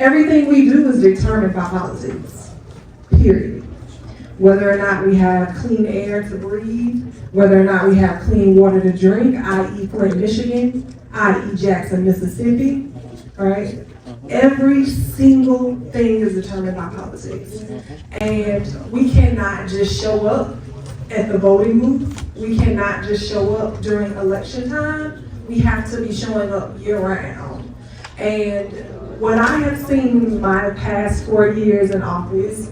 Everything we do is determined by politics, period. Whether or not we have clean air to breathe, whether or not we have clean water to drink, i.e. Flint, Michigan, i.e. Jackson, Mississippi, right? Every single thing is determined by politics. And we cannot just show up at the voting booth. We cannot just show up during election time. We have to be showing up year round. And what I have seen my past 4 years in office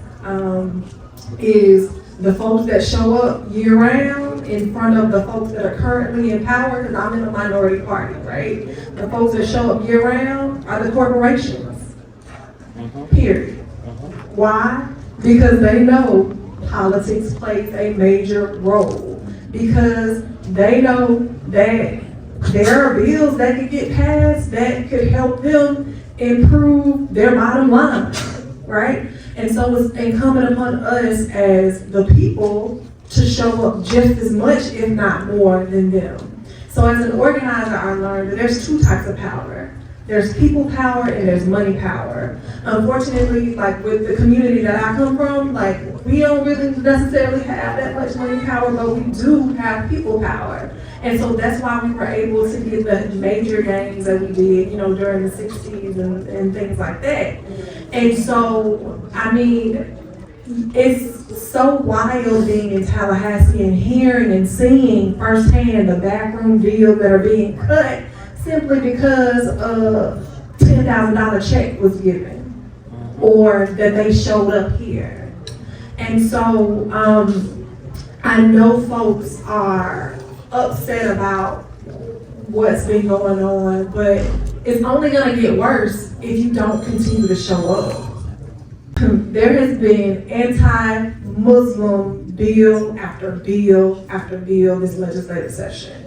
is the folks that show up year round in front of the folks that are currently in power, because I'm in the minority party, right? The folks that show up year round are the corporations, period. Why? Because they know politics plays a major role. Because they know that there are bills that could get passed that could help them improve their bottom line, right? And so it's incumbent upon us as the people to show up just as much, if not more, than them. So as an organizer, I learned that there's two types of power. There's people power and there's money power. Unfortunately, like with the community that I come from, like we don't really necessarily have that much money power, but we do have people power. And so that's why we were able to get the major gains that we did, during the 60s and things like that. And so, I mean, it's so wild being in Tallahassee and hearing and seeing firsthand the backroom deals that are being cut simply because a $10,000 check was given or that they showed up here. And so, I know folks are upset about what's been going on, but it's only going to get worse if you don't continue to show up. There has been anti-Muslim bill after bill after bill this legislative session.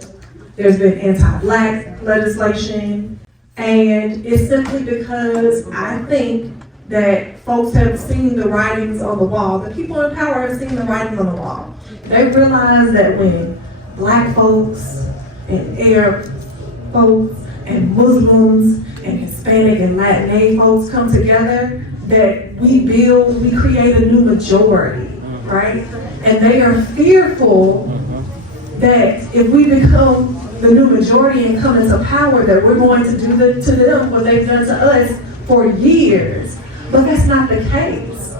There's been anti-Black legislation, and it's simply because I think that folks have seen the writings on the wall. The people in power have seen the writings on the wall. They realize that when Black folks and Arab folks and Muslims and Hispanic and Latin folks come together, that we create a new majority, right? And they are fearful that if we become the new majority and come into power, that we're going to do to them what they've done to us for years. But that's not the case.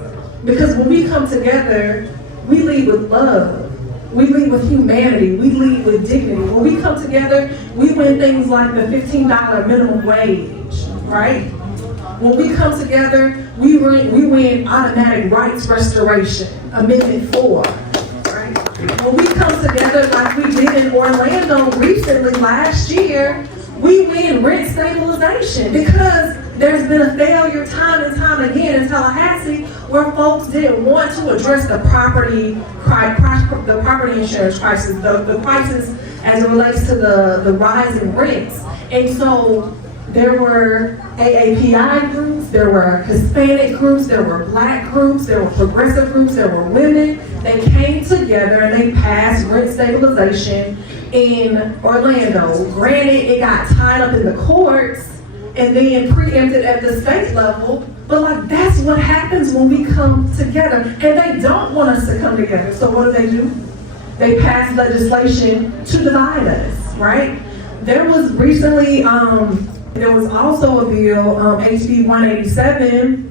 Because when we come together, we lead with love. We lead with humanity. We lead with dignity. When we come together, we win things like the $15 minimum wage, right? When we come together, we win automatic rights restoration, Amendment 4, right? When we come together like we did in Orlando recently last year, we win rent stabilization because there's been a failure time and time again in Tallahassee where folks didn't want to address the property insurance crisis, the crisis as it relates to the rise in rents. And so there were AAPI groups, there were Hispanic groups, there were Black groups, there were progressive groups, there were women. They came together and they passed rent stabilization in Orlando. Granted, it got tied up in the courts and then preempted at the state level, but like that's what happens when we come together. And they don't want us to come together. So what do? They pass legislation to divide us, right? There was recently, there was also a bill, HB 187,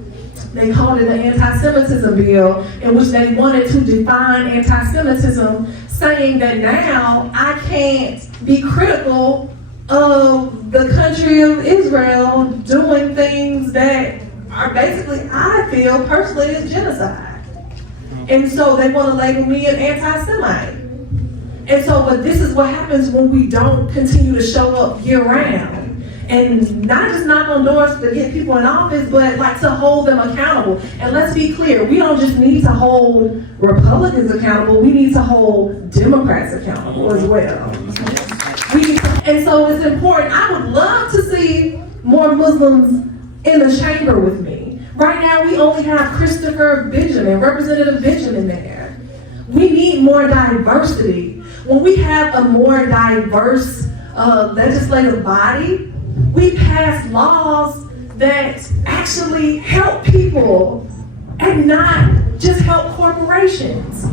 they called it an anti-Semitism bill, in which they wanted to define anti-Semitism, saying that now I can't be critical of the country of Israel doing things that are basically, I feel personally, is genocide. And so they want to label me an anti-Semite. And so, but this is what happens when we don't continue to show up year round. And not just knock on doors to get people in office, but like to hold them accountable. And let's be clear, we don't just need to hold Republicans accountable, we need to hold Democrats accountable as well. And so it's important. I would love to see more Muslims in the chamber with me. Right now we only have Christopher Benjamin, Representative Benjamin there. We need more diversity. When we have a more diverse legislative body, we pass laws that actually help people and not just help corporations.